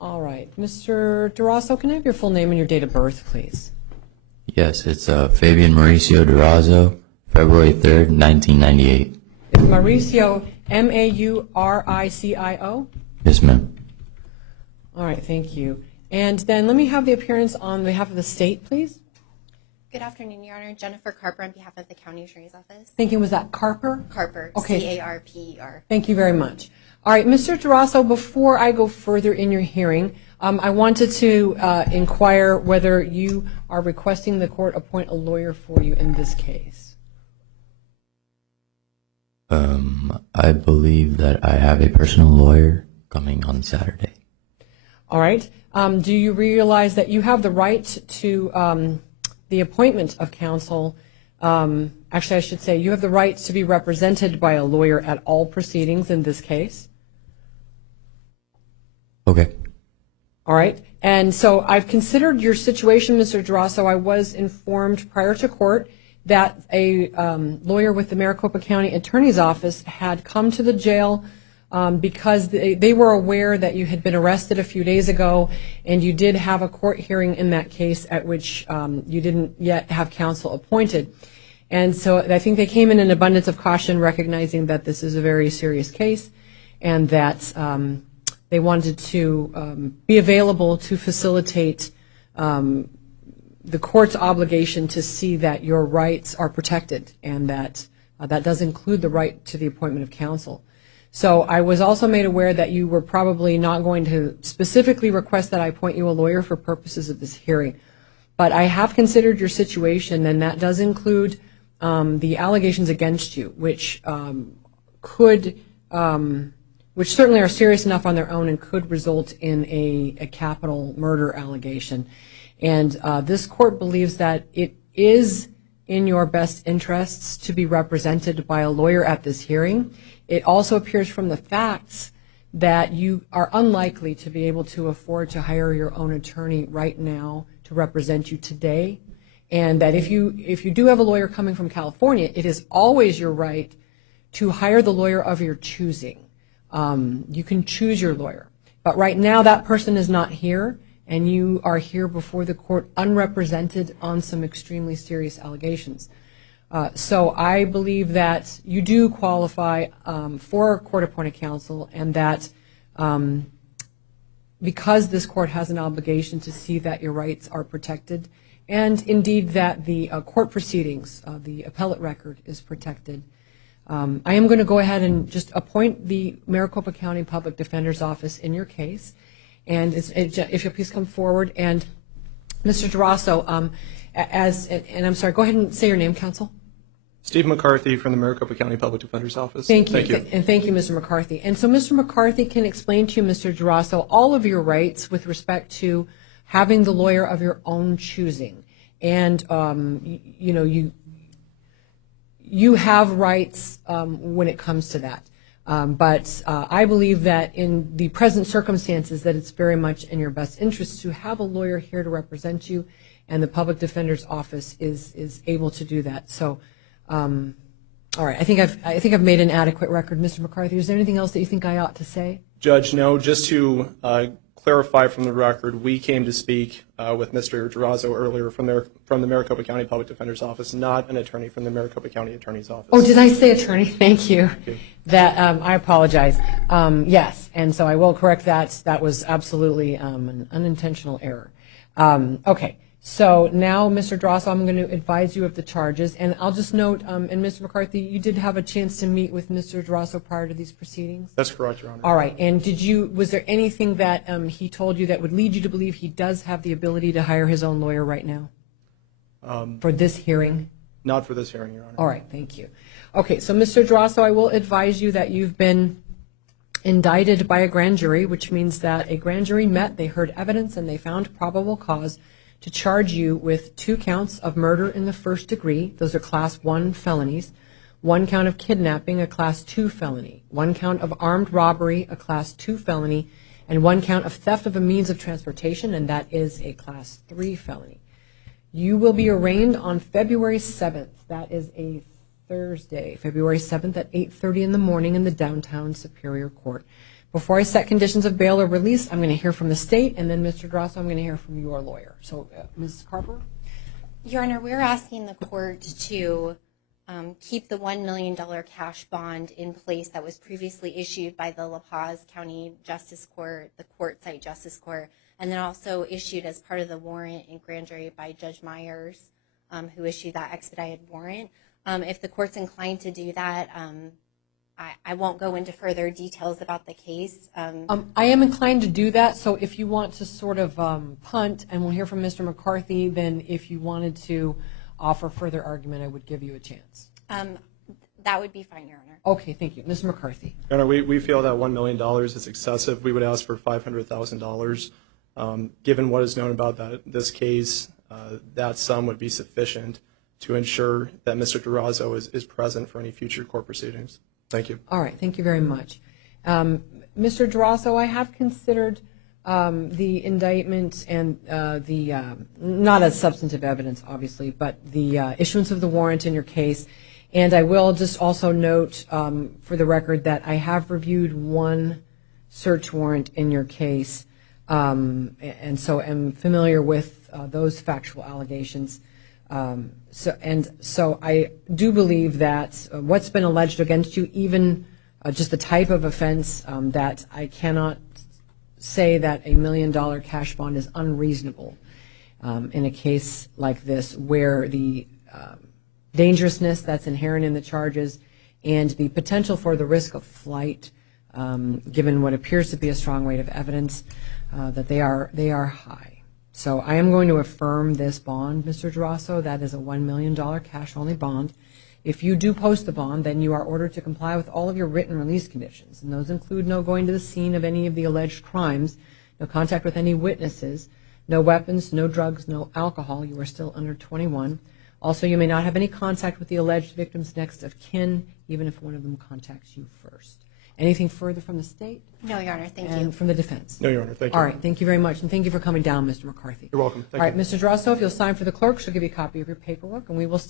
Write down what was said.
All right. Mr. Durazo, can I have your full name and your date of birth, please? Yes, it's Fabian Mauricio Durazo, February 3rd, 1998. It's Mauricio, Mauricio? Yes, ma'am. All right, thank you. And then let me have the appearance on behalf of the state, please. Good afternoon, Your Honor. Jennifer Carper on behalf of the County Attorney's Office. Thank you. Was that Carper? Carper, Okay. C-A-R-P-E-R. Thank you very much. All right, Mr. Durazo, before I go further in your hearing, I wanted to inquire whether you are requesting the court appoint a lawyer for you in this case. I believe that I have a personal lawyer coming on Saturday. All right. Do you realize that you have the right to the appointment of counsel? Actually, I should say you have the right to be represented by a lawyer at all proceedings in this case. Okay. All right. And so I've considered your situation, Mr. Durazo. I was informed prior to court that a lawyer with the Maricopa County Attorney's Office had come to the jail because they were aware that you had been arrested a few days ago, and you did have a court hearing in that case at which you didn't yet have counsel appointed. And so I think they came in an abundance of caution, recognizing that this is a very serious case and that they wanted to be available to facilitate the court's obligation to see that your rights are protected, and that that does include the right to the appointment of counsel. So I was also made aware that you were probably not going to specifically request that I appoint you a lawyer for purposes of this hearing. But I have considered your situation, and that does include the allegations against you, which which certainly are serious enough on their own and could result in a capital murder allegation. And this court believes that it is in your best interests to be represented by a lawyer at this hearing. It also appears from the facts that you are unlikely to be able to afford to hire your own attorney right now to represent you today, and that if you do have a lawyer coming from California, it is always your right to hire the lawyer of your choosing. You can choose your lawyer, but right now that person is not here, and you are here before the court unrepresented on some extremely serious allegations. So I believe that you do qualify for court-appointed counsel, and that because this court has an obligation to see that your rights are protected, and indeed that the court proceedings, the appellate record is protected, I am going to go ahead and just appoint the Maricopa County Public Defender's Office in your case. And if you'll please come forward. And Mr. Durazo, and I'm sorry, go ahead and say your name, counsel. Steve McCarthy from the Maricopa County Public Defender's Office. Thank you. And thank you, Mr. McCarthy. And so Mr. McCarthy can explain to you, Mr. Durazo, all of your rights with respect to having the lawyer of your own choosing. And, you have rights when it comes to that. But I believe that in the present circumstances that it's very much in your best interest to have a lawyer here to represent you, and the Public Defender's Office is able to do that. So, all right, I think I've made an adequate record, Mr. McCarthy. Is there anything else that you think I ought to say? Judge, no. Just to clarify from the record, we came to speak with Mr. Durazo earlier from the Maricopa County Public Defender's Office, not an attorney from the Maricopa County Attorney's Office. Oh, did I say attorney? Thank you. Okay. That I apologize. Yes, and so I will correct that. That was absolutely an unintentional error. Okay. So now, Mr. Durazo, I'm going to advise you of the charges, and I'll just note, and Mr. McCarthy, you did have a chance to meet with Mr. Durazo prior to these proceedings? That's correct, Your Honor. All right, and was there anything that he told you that would lead you to believe he does have the ability to hire his own lawyer right now for this hearing? Not for this hearing, Your Honor. All right, thank you. Okay, so Mr. Durazo, I will advise you that you've been indicted by a grand jury, which means that a grand jury met, they heard evidence, and they found probable cause to charge you with 2 counts of murder in the first degree. Those are Class 1 felonies. 1 count of kidnapping, a Class 2 felony. 1 count of armed robbery, a Class 2 felony. And 1 count of theft of a means of transportation, and that is a Class 3 felony. You will be arraigned on February 7th. That is a Thursday, February 7th at 8:30 in the morning in the downtown Superior Court. Before I set conditions of bail or release, I'm going to hear from the state, and then Mr. Durazo, I'm going to hear from your lawyer. So, Ms. Carper? Your Honor, we're asking the court to keep the $1 million cash bond in place that was previously issued by the La Paz County Justice Court, the Court-Site Justice Court, and then also issued as part of the warrant in grand jury by Judge Myers, who issued that expedited warrant. If the court's inclined to do that, I won't go into further details about the case. I am inclined to do that, so if you want to sort of punt, and we'll hear from Mr. McCarthy, then if you wanted to offer further argument, I would give you a chance. That would be fine, Your Honor. Okay, thank you. Mr. McCarthy. Your Honor, we feel that $1 million is excessive. We would ask for $500,000. Given what is known about this case, that sum would be sufficient to ensure that Mr. Durazo is present for any future court proceedings. Thank you. All right, thank you very much. Mr. Durazo, I have considered the indictment and not as substantive evidence, obviously, but the issuance of the warrant in your case. And I will just also note for the record that I have reviewed one search warrant in your case, and so am familiar with those factual allegations. So I do believe that what's been alleged against you, even just the type of offense, that I cannot say that $1 million cash bond is unreasonable in a case like this, where the dangerousness that's inherent in the charges and the potential for the risk of flight, given what appears to be a strong weight of evidence, that they are high. So I am going to affirm this bond, Mr. Durazo. That is a $1 million cash-only bond. If you do post the bond, then you are ordered to comply with all of your written release conditions, and those include no going to the scene of any of the alleged crimes, no contact with any witnesses, no weapons, no drugs, no alcohol. You are still under 21. Also, you may not have any contact with the alleged victim's next of kin, even if one of them contacts you first. Anything further from the state? No, Your Honor, thank you. And from the defense? No, Your Honor, thank you. All right, thank you very much, and thank you for coming down, Mr. McCarthy. You're welcome. Thank All right, you. Mr. Durazo, if you'll sign for the clerk, she'll give you a copy of your paperwork, and we will stand.